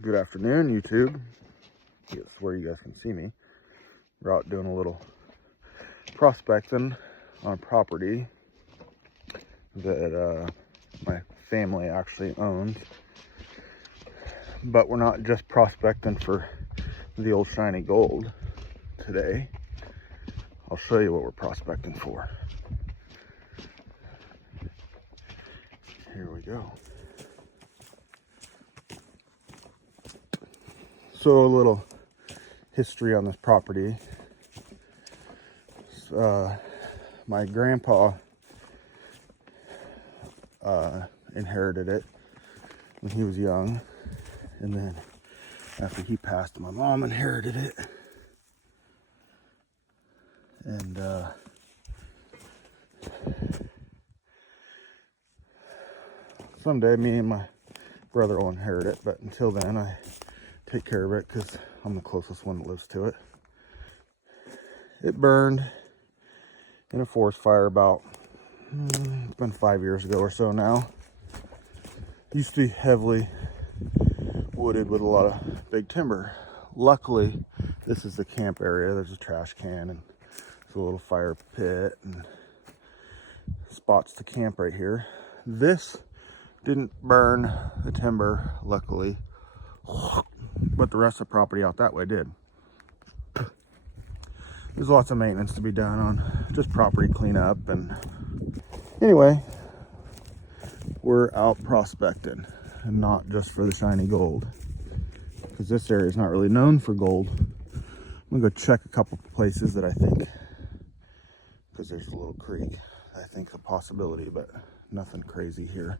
Good afternoon, YouTube. Yes, where you guys can see me. We're out doing a little prospecting on a property that my family actually owns. But we're not just prospecting for the old shiny gold today. I'll show you what we're prospecting for. Here we go. So a little history on this property. My grandpa inherited it when he was young, and then after he passed, my mom inherited it. And someday me and my brother will inherit it, but until then I take care of it because I'm the closest one that lives to it. It burned in a forest fire about, it's been 5 years ago or so now. Used to be heavily wooded with a lot of big timber. Luckily, this is the camp area. There's a trash can and there's a little fire pit and spots to camp right here. This didn't burn the timber, luckily, but the rest of the property out that way did. There's lots of maintenance to be done on just property cleanup. And anyway, we're out prospecting, and not just for the shiny gold, because this area is not really known for gold. I'm gonna go check a couple places that I think, because there's a little creek, I think a possibility, but nothing crazy here.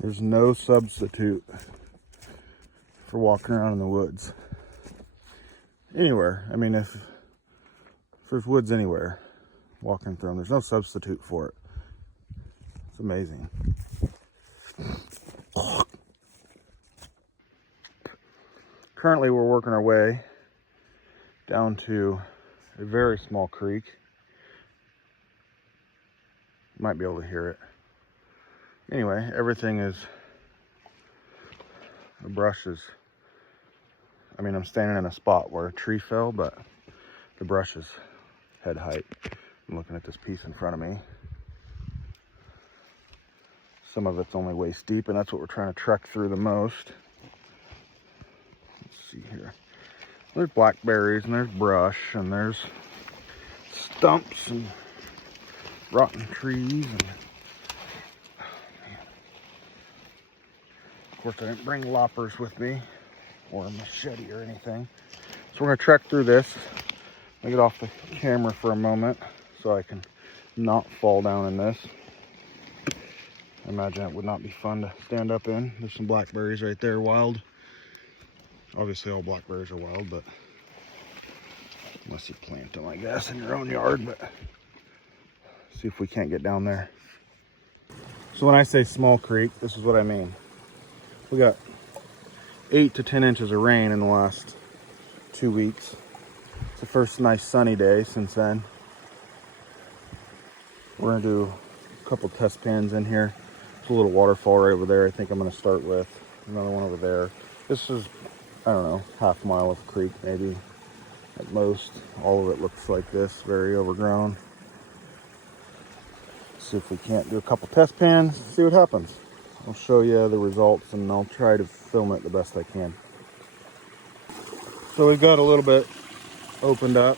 There's no substitute for walking around in the woods. Anywhere. I mean, if there's woods anywhere, walking through them, there's no substitute for it. It's amazing. Currently, we're working our way down to a very small creek. You might be able to hear it. Anyway, everything is, the brush is, I mean, I'm standing in a spot where a tree fell, but the brush is head height. I'm looking at this piece in front of me. Some of it's only waist deep, and that's what we're trying to trek through the most. Let's see here. There's blackberries, and there's brush, and there's stumps, and rotten trees, and of course, I didn't bring loppers with me or a machete or anything. So we're gonna trek through this. I'll get off the camera for a moment so I can not fall down in this. I imagine it would not be fun to stand up in. There's some blackberries right there, wild. Obviously all blackberries are wild, but unless you plant them, I guess, in your own yard. But see if we can't get down there. So when I say small creek, this is what I mean. We got 8 to 10 inches of rain in the last 2 weeks. It's the first nice sunny day since then. We're gonna do a couple test pans in here. There's a little waterfall right over there. I think I'm gonna start with another one over there. This is, I don't know, half mile of creek maybe at most. All of it looks like this, very overgrown. See if we can't do a couple test pans, see what happens. I'll show you the results, and I'll try to film it the best I can. So we've got a little bit opened up.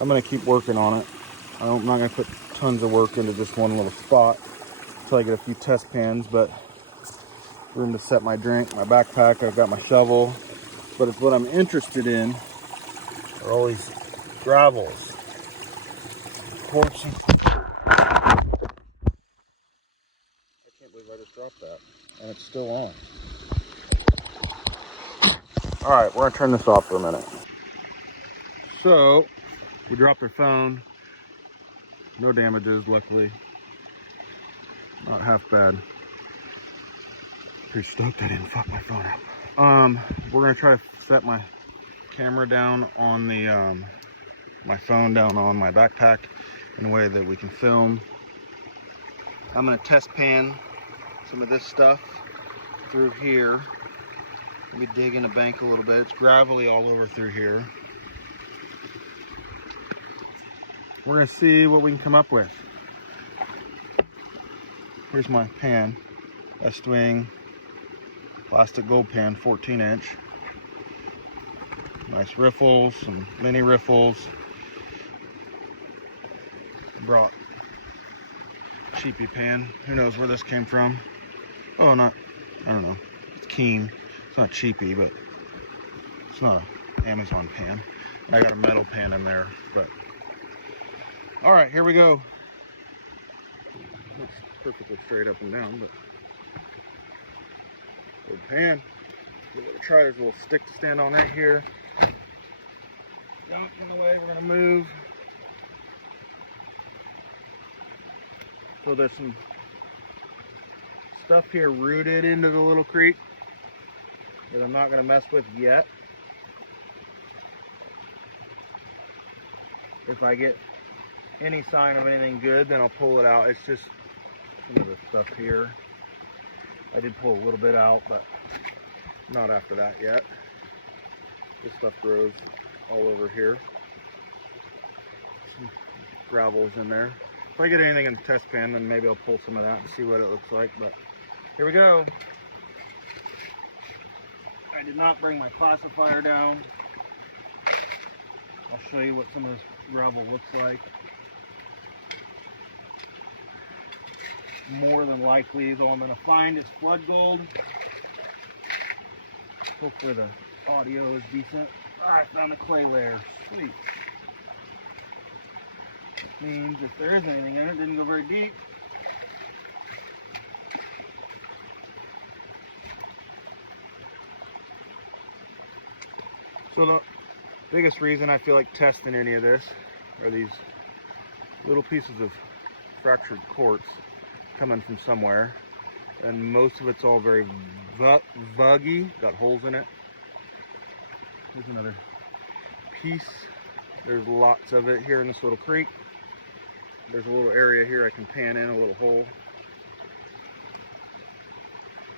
I'm gonna keep working on it. I'm not gonna put tons of work into just one little spot until I get a few test pans, but room to set my drink, my backpack, I've got my shovel. But it's what I'm interested in are all these gravels. Quartz. I just dropped that, and it's still on. All right, we're gonna turn this off for a minute. So we dropped our phone. No damages, luckily. Not half bad. Pretty stoked I didn't fuck my phone up. We're gonna try to set my camera down on the my phone down on my backpack in a way that we can film. I'm gonna test pan some of this stuff through here. Let me dig in the bank a little bit. It's gravelly all over through here. We're gonna see what we can come up with. Here's my pan, Estwing plastic gold pan, 14-inch. Nice riffles, some mini riffles. Brought cheapy pan. Who knows where this came from? Oh, I don't know. It's Keen. It's not cheapy, but it's not an Amazon pan. I got a metal pan in there, but all right, here we go. Looks perfectly straight up and down, but good pan. Give it a try. There's a little stick to stand on right here. Junk in the way. We're gonna move. So there's some stuff here rooted into the little creek that I'm not gonna mess with yet. If I get any sign of anything good, then I'll pull it out. It's just some of the stuff here. I did pull a little bit out, but not after that yet. This stuff grows all over here. Some gravel's in there. If I get anything in the test pan, then maybe I'll pull some of that and see what it looks like. But here we go. I did not bring my classifier down. I'll show you what some of this gravel looks like. More than likely, all I'm going to find is flood gold. Hopefully the audio is decent. I found a clay layer. Sweet. Means if there is anything in it, it didn't go very deep. So the biggest reason I feel like testing any of this are these little pieces of fractured quartz coming from somewhere, and most of it's all very vuggy, got holes in it. Here's another piece. There's lots of it here in this little creek. There's a little area here I can pan in, a little hole.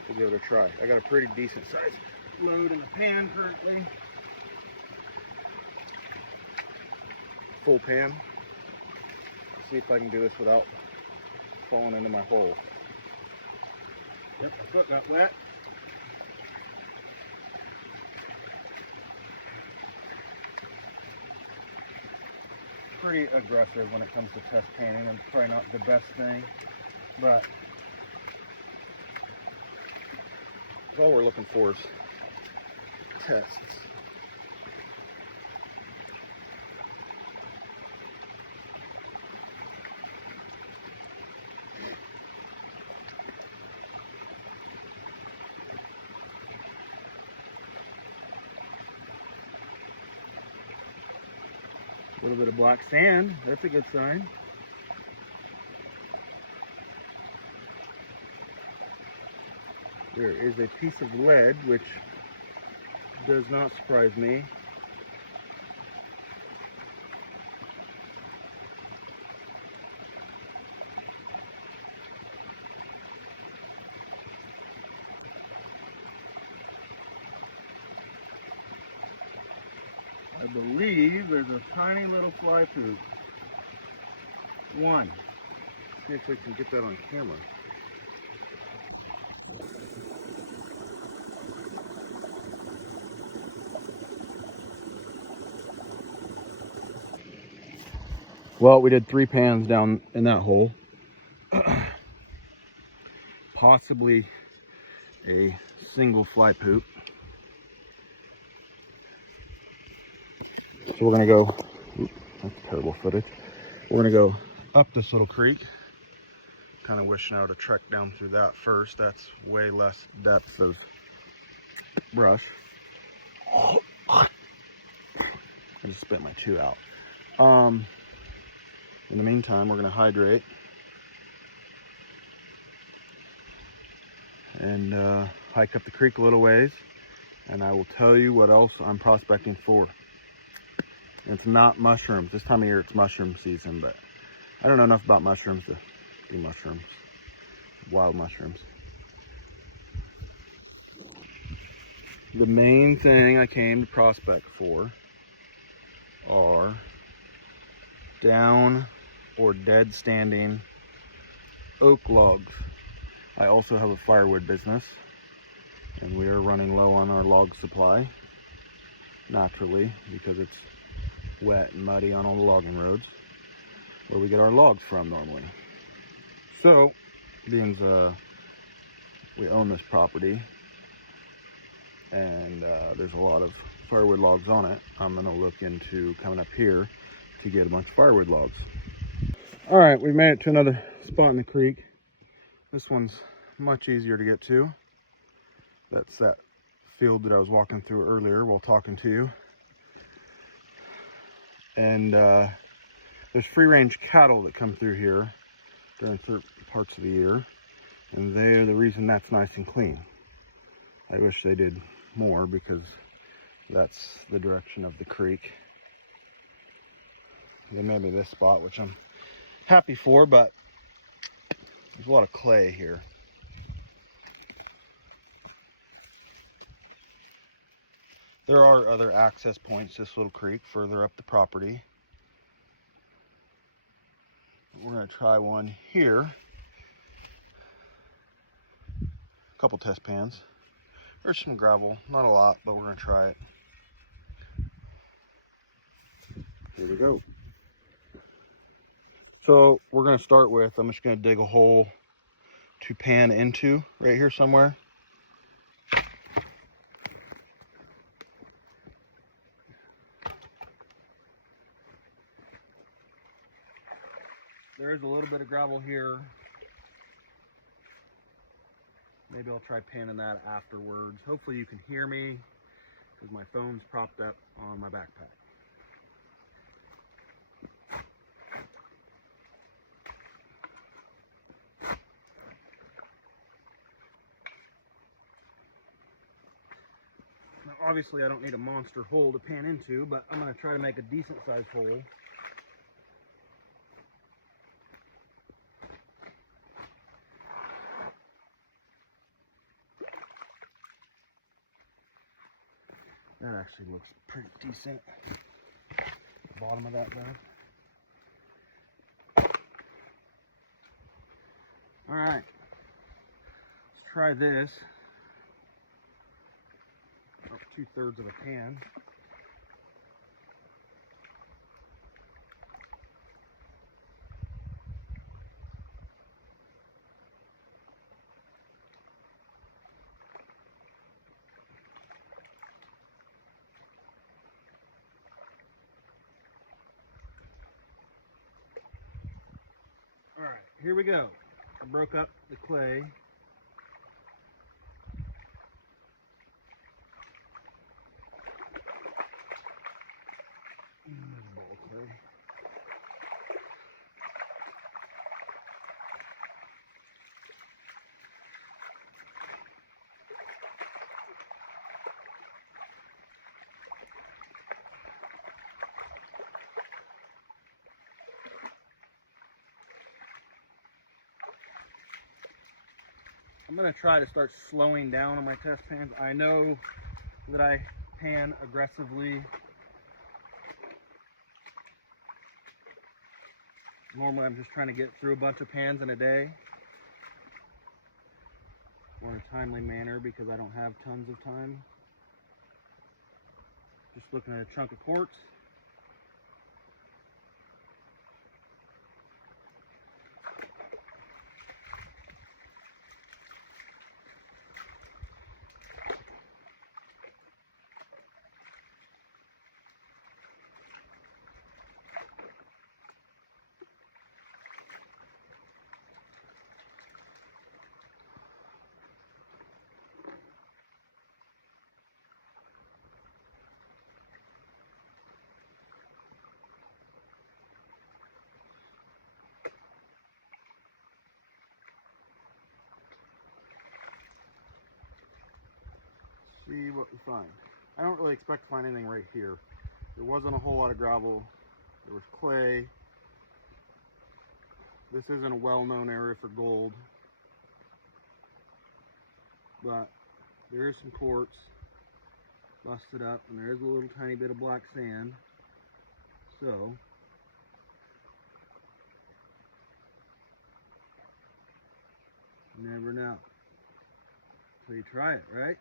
We'll give it a try. I got a pretty decent sized load in the pan currently. Full pan. See if I can do this without falling into my hole. Yep, my foot got wet. Pretty aggressive when it comes to test panning, and probably not the best thing, but all we're looking for is tests. A little bit of black sand, that's a good sign. There is a piece of lead, which does not surprise me. I believe there's a tiny little fly poop. One. See if we can get that on camera. Well, we did 3 pans down in that hole. Possibly a single fly poop. So we're gonna go, that's terrible footage. We're gonna go up this little creek. Kind of wishing I would have trekked down through that first. That's way less depth of brush. I just spit my chew out. In the meantime, we're gonna hydrate. and hike up the creek a little ways, and I will tell you what else I'm prospecting for. It's not mushrooms. This time of year it's mushroom season, but I don't know enough about mushrooms to do mushrooms, wild mushrooms. The main thing I came to prospect for are down or dead standing oak logs. I also have a firewood business, and we are running low on our log supply, naturally, because it's wet and muddy on all the logging roads where we get our logs from normally. So, being we own this property and there's a lot of firewood logs on it, I'm gonna look into coming up here to get a bunch of firewood logs. All right, we made it to another spot in the creek. This one's much easier to get to. That's that field that I was walking through earlier while talking to you. And there's free-range cattle that come through here during certain parts of the year, and they are the reason that's nice and clean. I wish they did more, because that's the direction of the creek. They made me this spot, which I'm happy for, but there's a lot of clay here. There are other access points to this little creek further up the property. We're going to try one here. A couple test pans. There's some gravel, not a lot, but we're going to try it. Here we go. So we're going to start with, I'm just going to dig a hole to pan into right here somewhere. There is a little bit of gravel here. Maybe I'll try panning that afterwards. Hopefully you can hear me, because my phone's propped up on my backpack. Now obviously I don't need a monster hole to pan into, but I'm going to try to make a decent sized hole. That actually looks pretty decent. Bottom of that bag. All right, let's try this. About 2/3 of a pan. All right, here we go. I broke up the clay. There's a ball of clay. I'm going to try to start slowing down on my test pans. I know that I pan aggressively. Normally I'm just trying to get through a bunch of pans in a day, or in a timely manner, because I don't have tons of time. Just looking at a chunk of quartz. what we find. I don't really expect to find anything right here. There wasn't a whole lot of gravel. There was clay. This isn't a well-known area for gold, but there is some quartz busted up, and there is a little tiny bit of black sand. So you never know until you try it, right?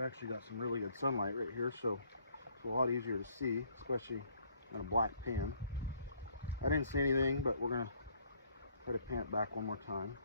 I've actually got some really good sunlight right here, so it's a lot easier to see, especially on a black pan. I didn't see anything, but we're gonna try to pan it back one more time.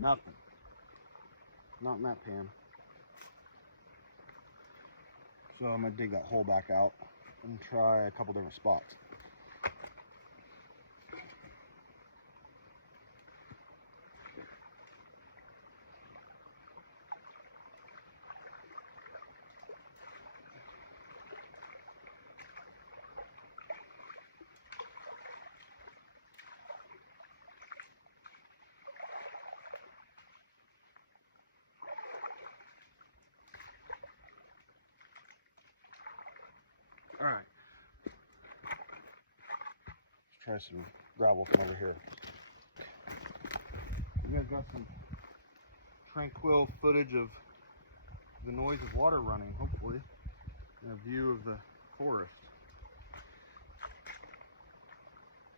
Nothing. Not in that pan. So I'm gonna dig that hole back out and try a couple different spots. All right, let's try some gravel from over here. You guys got some tranquil footage of the noise of water running, hopefully, and a view of the forest.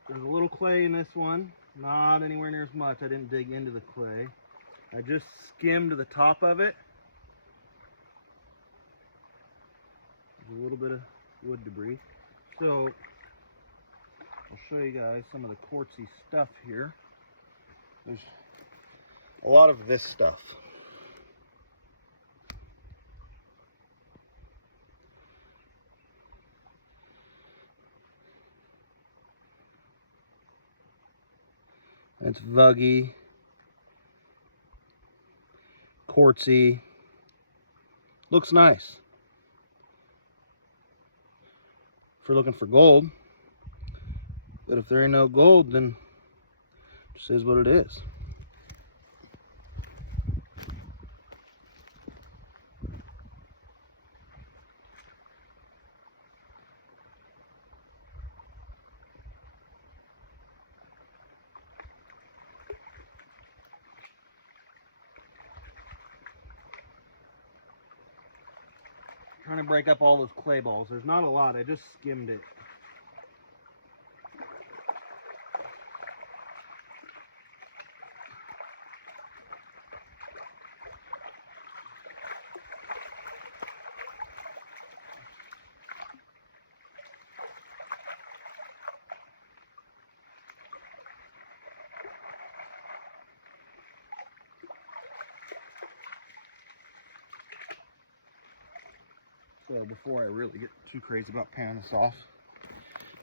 There's a little clay in this one, not anywhere near as much. I didn't dig into the clay. I just skimmed the top of it. There's a little bit of wood debris. So I'll show you guys some of the quartzy stuff here. There's a lot of this stuff. It's vuggy, quartzy, looks nice. If we're looking for gold, but if there ain't no gold, then it just is what it is. Trying to break up all those clay balls. There's not a lot, I just skimmed it. So before I really get too crazy about panning this off,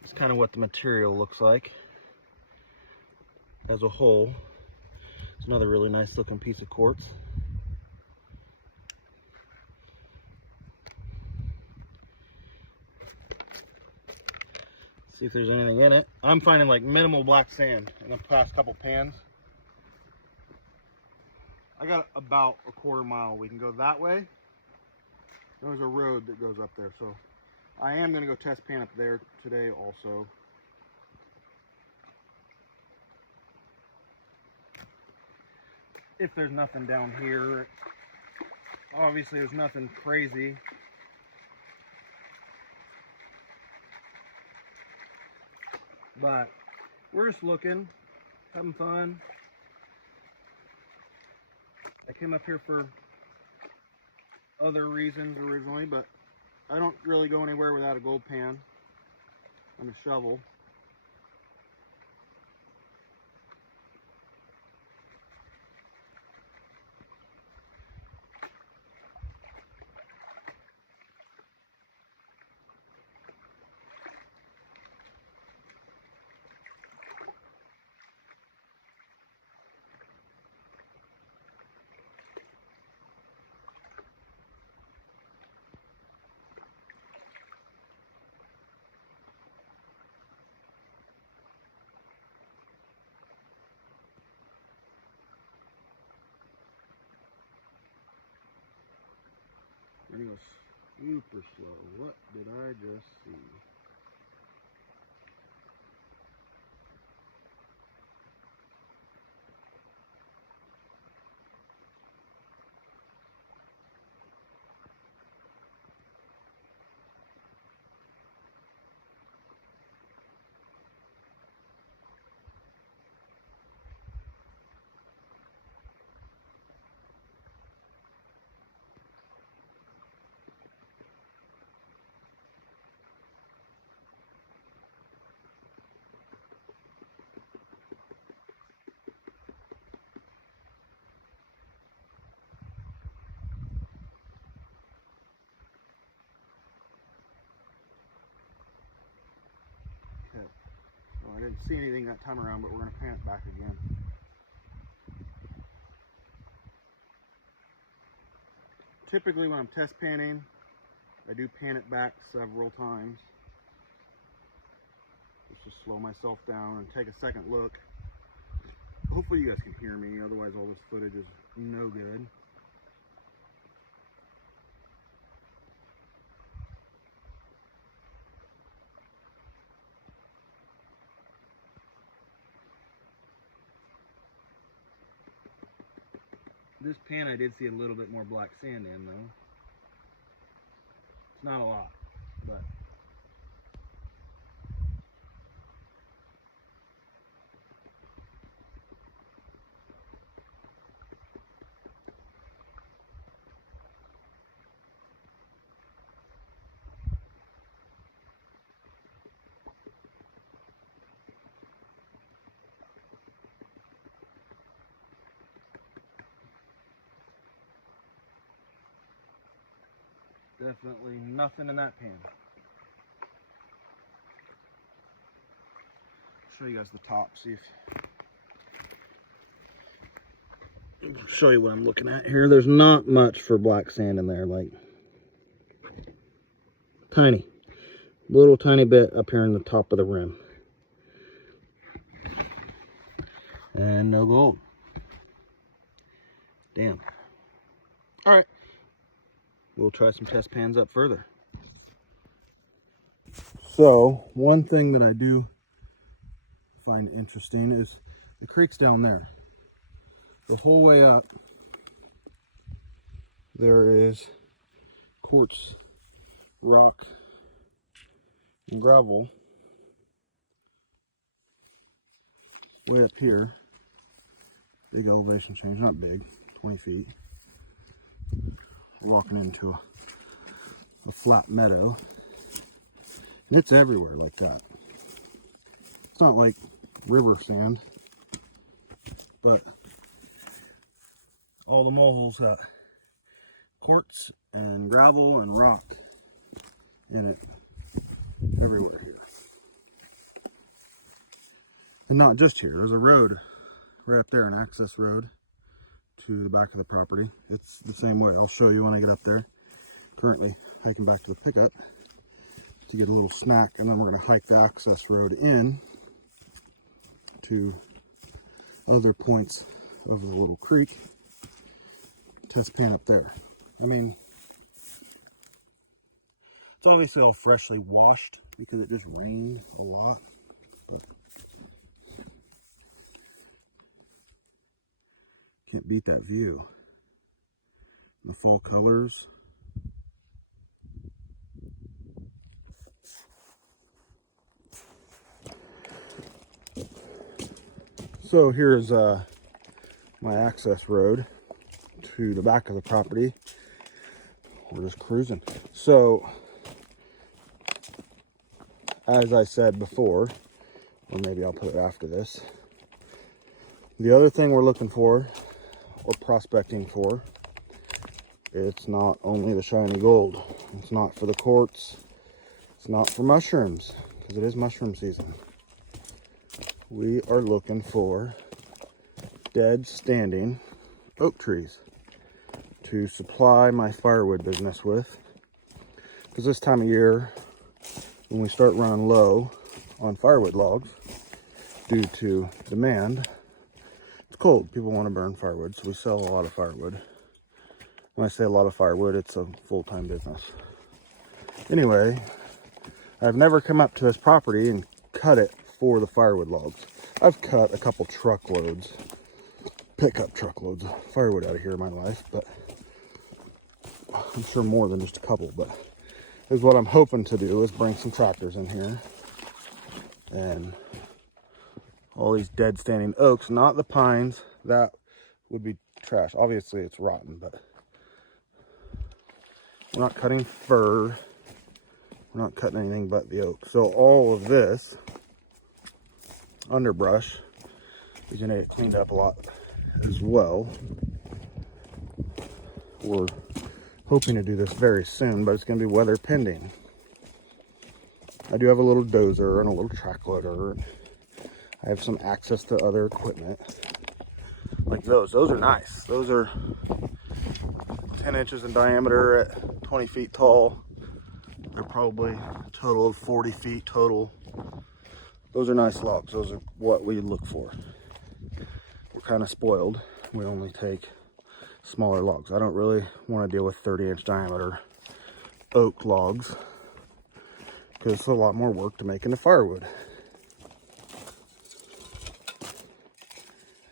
it's kind of what the material looks like as a whole. It's another really nice looking piece of quartz. See if there's anything in it. I'm finding like minimal black sand in the past couple pans. I got about a quarter mile. We can go that way. There's a road that goes up there, so I am going to go test pan up there today also. If there's nothing down here, obviously there's nothing crazy. But we're just looking. having fun. I came up here for other reasons originally, but I don't really go anywhere without a gold pan and a shovel. We're gonna go super slow. What did I just see? Okay. Well, I didn't see anything that time around, but we're gonna pan it back again. Typically when I'm test panning, I do pan it back several times. Just to slow myself down and take a second look. Hopefully you guys can hear me, otherwise all this footage is no good. This pan I did see a little bit more black sand in though. It's not a lot, but definitely nothing in that pan. Show you guys the top, see if show you what I'm looking at here. There's not much for black sand in there, like tiny, little tiny bit up here in the top of the rim, and no gold. Damn. All right, we'll try some test pans up further. So one thing that I do find interesting is the creek's down there. The whole way up there is quartz, rock, and gravel. Way up here, big elevation change, not big, 20 feet. We're walking into a flat meadow, and it's everywhere like that. It's not like river sand, but all the moleholes got quartz and gravel and rock in it everywhere here. And not just here, there's a road right up there, an access road to the back of the property. It's the same way. I'll show you when I get up there. Currently hiking back to the pickup to get a little snack, and then we're going to hike the access road in to other points of the little creek. Test pan up there. I mean, it's obviously all freshly washed because it just rained a lot, but can't beat that view. The fall colors. So here's my access road to the back of the property. We're just cruising. So, as I said before, or maybe I'll put it after this, the other thing we're looking for, or prospecting for, it's not only the shiny gold. It's not for the quartz. It's not for mushrooms, because it is mushroom season. We are looking for dead standing oak trees to supply my firewood business with, because this time of year, when we start running low on firewood logs due to demand, it's cold. People want to burn firewood, so we sell a lot of firewood. When I say a lot of firewood, it's a full-time business. Anyway, I've never come up to this property and cut it for the firewood logs. I've cut a couple truckloads, pickup truckloads of firewood out of here in my life, but I'm sure more than just a couple. But is what I'm hoping to do is bring some tractors in here and all these dead standing oaks, not the pines. That would be trash. Obviously it's rotten, but we're not cutting fir. We're not cutting anything but the oak. So all of this underbrush is gonna get cleaned up a lot as well. We're hoping to do this very soon, but it's going to be weather pending. I do have a little dozer and a little track loader. I have some access to other equipment like those. Those are nice. Those are 10 inches in diameter at 20 feet tall. They're probably a total of 40 feet total. Those are nice logs. Those are what we look for. We're kind of spoiled. We only take smaller logs. I don't really want to deal with 30-inch diameter oak logs because it's a lot more work to make into firewood.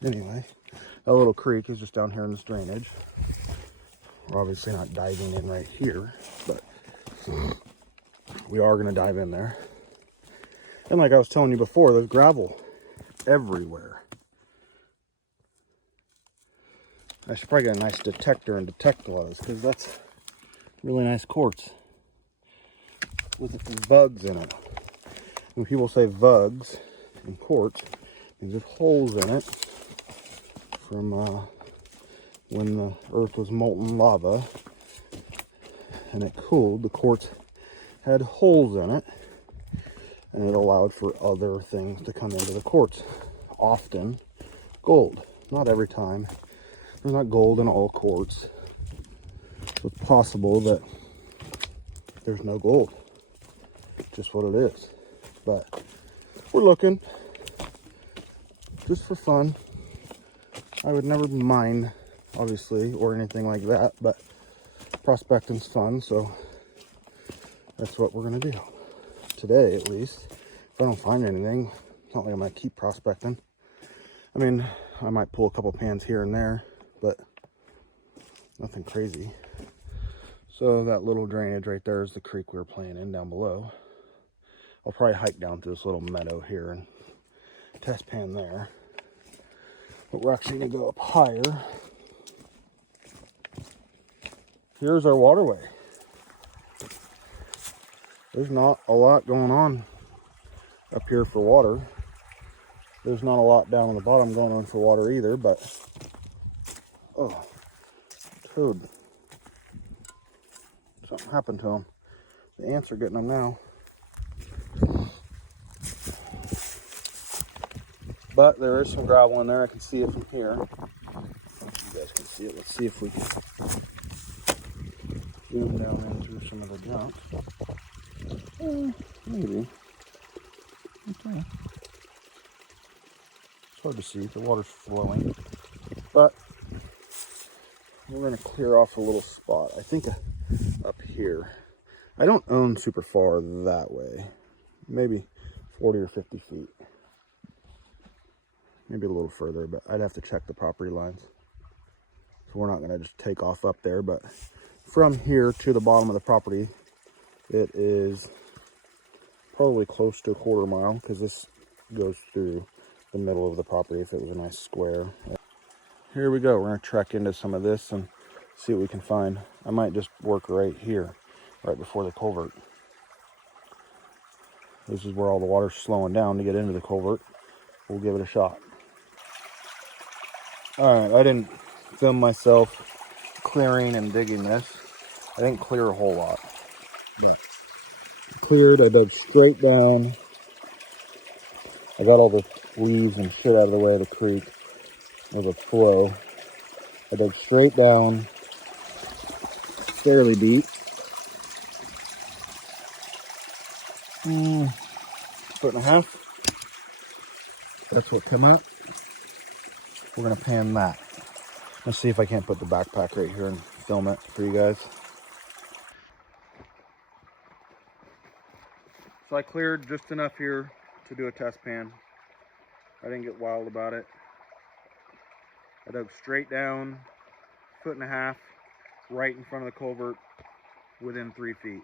Anyway, that little creek is just down here in this drainage. We're obviously not diving in right here, but we are going to dive in there. And like I was telling you before, there's gravel everywhere. I should probably get a nice detector and detect those, because that's really nice quartz with bugs in it. When people say bugs in quartz, there's holes in it from when the earth was molten lava and it cooled. The quartz had holes in it, and it allowed for other things to come into the quartz. Often gold, not every time. There's not gold in all quartz. So it's possible that there's no gold. Just what it is. But we're looking just for fun. I would never mine, obviously, or anything like that, but prospecting's fun, so that's what we're gonna do. Today, at least. If I don't find anything, it's not like I'm gonna keep prospecting. I mean, I might pull a couple pans here and there, but nothing crazy. So that little drainage right there is the creek we were playing in down below. I'll probably hike down to this little meadow here and test pan there. But we're actually gonna go up higher. Here's our waterway. There's not a lot going on up here for water. There's not a lot down on the bottom going on for water either, but oh, toad. Something happened to them. The ants are getting them now. But there is some gravel in there. I can see it from here. You guys can see it. Let's see if we can zoom down into some of the junk. Maybe. Okay. It's hard to see. The water's flowing. But we're going to clear off a little spot. I think up here. I don't own super far that way. Maybe 40 or 50 feet. Maybe a little further, but I'd have to check the property lines. So we're not going to just take off up there, but from here to the bottom of the property, it is probably close to a quarter mile, because this goes through the middle of the property if it was a nice square. Here we go. We're going to trek into some of this and see what we can find. I might just work right here, right before the culvert. This is where all the water's slowing down to get into the culvert. We'll give it a shot. Alright, I didn't film myself clearing and digging this. I didn't clear a whole lot, but cleared. I dug straight down. I got all the leaves and shit out of the way of the creek, of the flow. I dug straight down, fairly deep. Foot and a half. That's what came up. We're gonna pan that. Let's see if I can't put the backpack right here and film it for you guys. So I cleared just enough here to do a test pan. I didn't get wild about it. I dug straight down, foot and a half, right in front of the culvert, within 3 feet.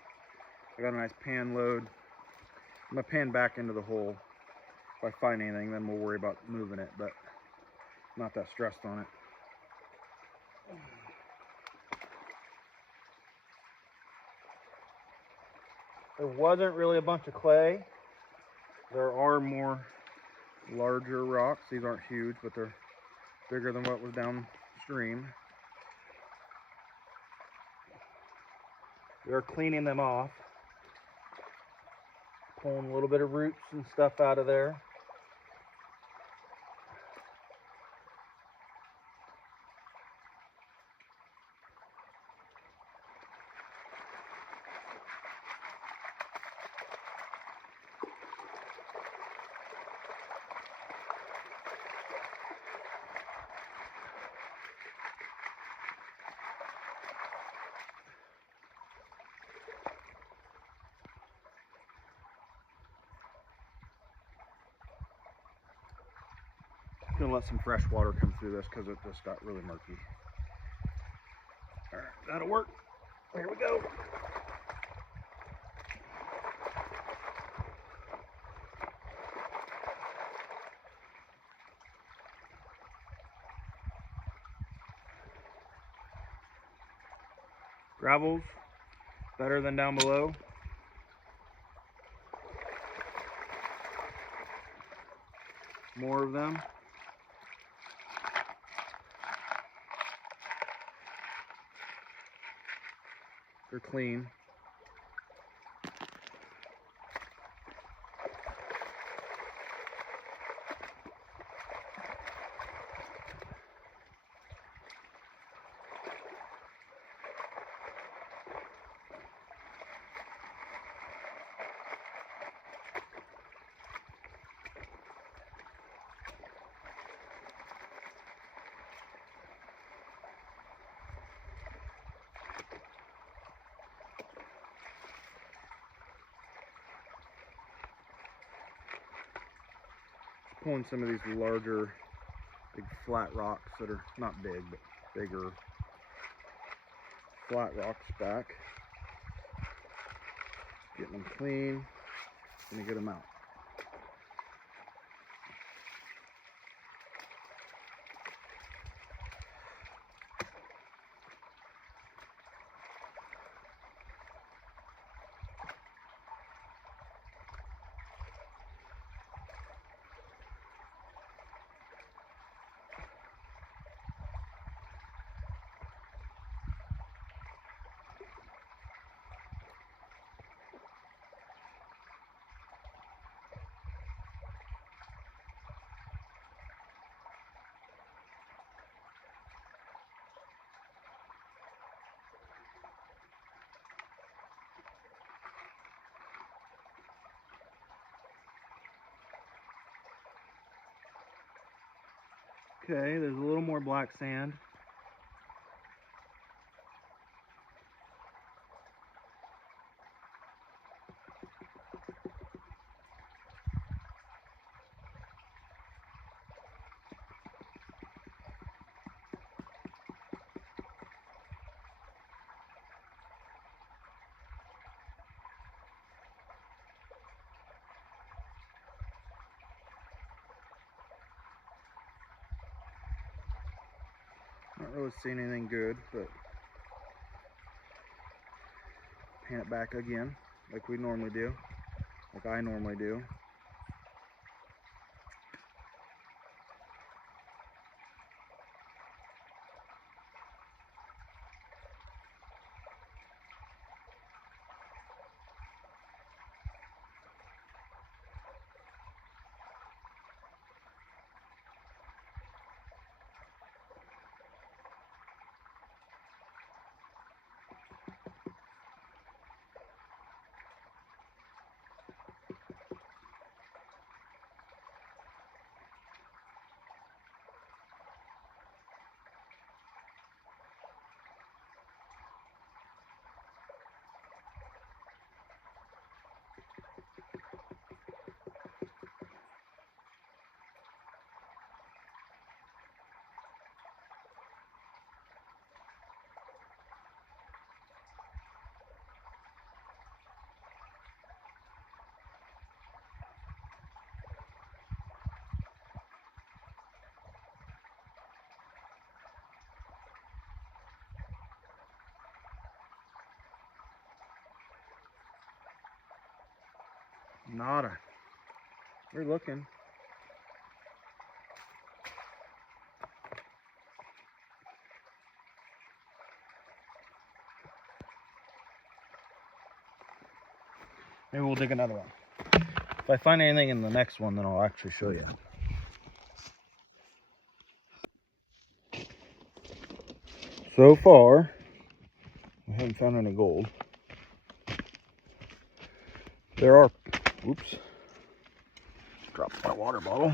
I got a nice pan load. I'm gonna pan back into the hole. If I find anything, then we'll worry about moving it, but I'm not that stressed on it. There wasn't really a bunch of clay. There are more larger rocks. These aren't huge, but they're bigger than what was downstream. We are cleaning them off, pulling a little bit of roots and stuff out of there. Gonna let some fresh water come through this because it just got really murky. All right, that'll work. Here we go. Gravel's better than down below. More of them. They're clean. Pulling some of these larger, big flat rocks that are not big, but bigger flat rocks back. Getting them clean, gonna get them out. Okay, there's a little more black sand. I was seeing anything good, but pan it back again, like we normally do, like I normally do. Nada. We're looking. Maybe we'll dig another one. If I find anything in the next one, then I'll actually show you. So far, we haven't found any gold. There are, oops, dropped my water bottle.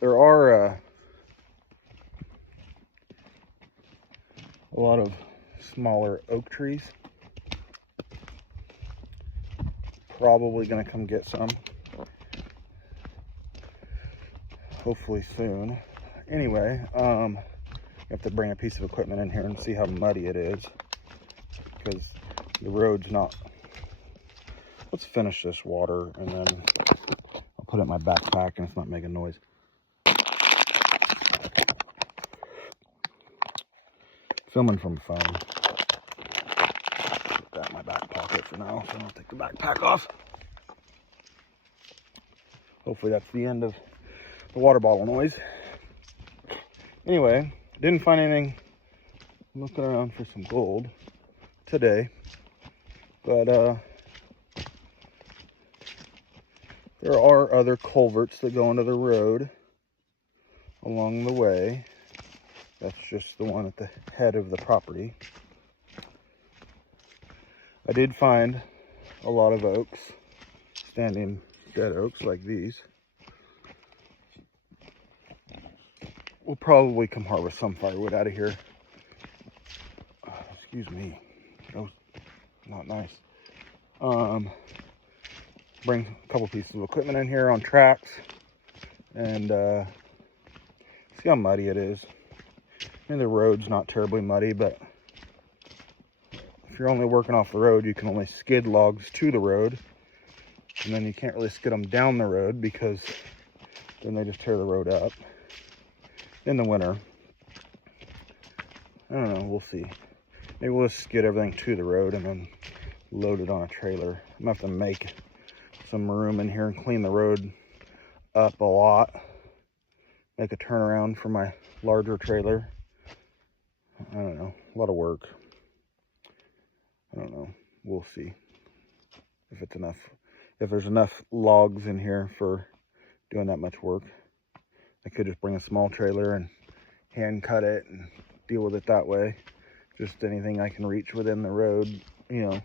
There are a lot of smaller oak trees. Probably gonna come get some. Hopefully soon. Anyway, you have to bring a piece of equipment in here and see how muddy it is, because the road's not. Let's finish this water and then I'll put it in my backpack and it's not making noise. Filming from the phone. Put that in my back pocket for now, so I'll take the backpack off. Hopefully that's the end of the water bottle noise. Anyway, didn't find anything. I'm looking around for some gold today, but there are other culverts that go into the road along the way. That's just the one at the head of the property. I did find a lot of oaks, standing dead oaks like these. We'll probably come harvest some firewood out of here. Excuse me, that was not nice. Bring a couple pieces of equipment in here on tracks and see how muddy it is. I mean, the road's not terribly muddy, but if you're only working off the road, you can only skid logs to the road, and then you can't really skid them down the road because then they just tear the road up in the winter. I don't know, we'll see. Maybe we'll just skid everything to the road and then load it on a trailer. I'm gonna have to make some room in here and clean the road up a lot. Make a turnaround for my larger trailer. I don't know, a lot of work. I don't know, we'll see if it's enough, if there's enough logs in here for doing that much work. I could just bring a small trailer and hand cut it and deal with it that way. Just anything I can reach within the road, you know,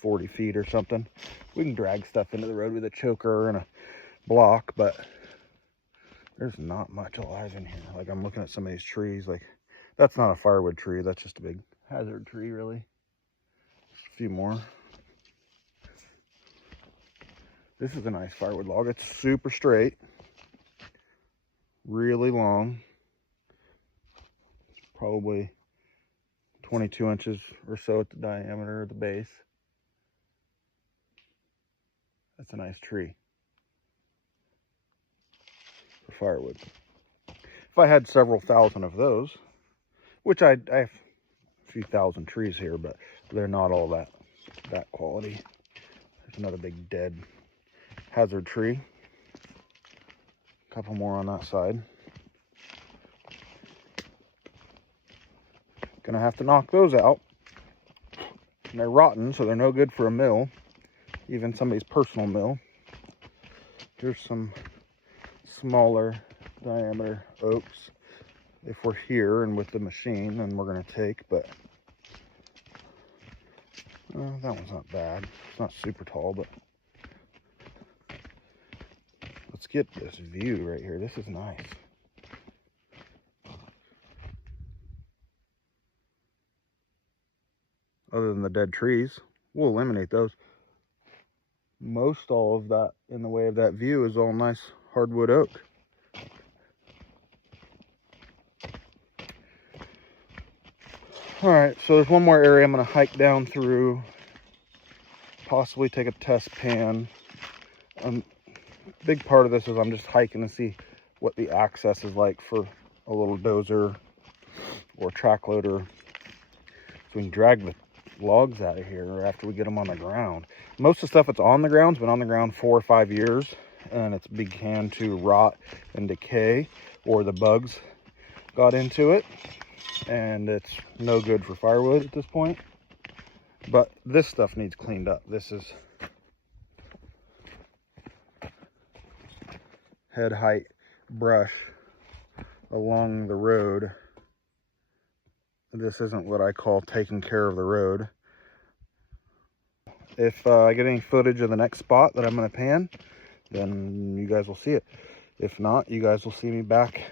40 feet or something. We can drag stuff into the road with a choker and a block, but there's not much alive in here. Like, I'm looking at some of these trees, like, that's not a firewood tree, that's just a big hazard tree, really. Just a few more. This is a nice firewood log. It's super straight, really long, probably 22 inches or so at the diameter of the base. That's a nice tree for firewood. If I had several thousand of those, which I have a few thousand trees here, but they're not all that quality. There's another big dead hazard tree. A couple more on that side. Gonna have to knock those out. And they're rotten, so they're no good for a mill, even somebody's personal mill. Here's some smaller diameter oaks. If we're here and with the machine, then we're gonna take, but that one's not bad. It's not super tall, but let's get this view right here. This is nice. Other than the dead trees, we'll eliminate those. Most all of that in the way of that view is all nice hardwood oak. All right, so there's one more area I'm gonna hike down through, possibly take a test pan. Big part of this is I'm just hiking to see what the access is like for a little dozer or track loader, so we can drag the logs out of here after we get them on the ground. Most of the stuff that's on the ground's been on the ground 4 or 5 years, and it's began to rot and decay, or the bugs got into it, and it's no good for firewood at this point. But this stuff needs cleaned up. This is head height brush along the road. This isn't what I call taking care of the road. If I get any footage of the next spot that I'm going to pan, then you guys will see it. If not, you guys will see me back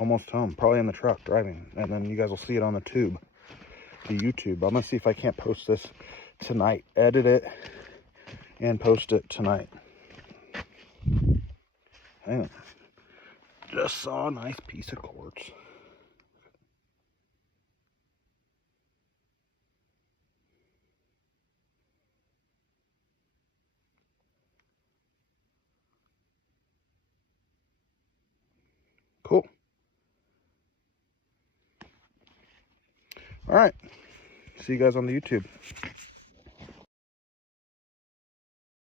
almost home, probably in the truck driving, and then you guys will see it on the YouTube. I'm going to see if I can't post this tonight, edit it, and post it tonight. Hang on. Just saw a nice piece of quartz. Cool. All right. See you guys on the YouTube.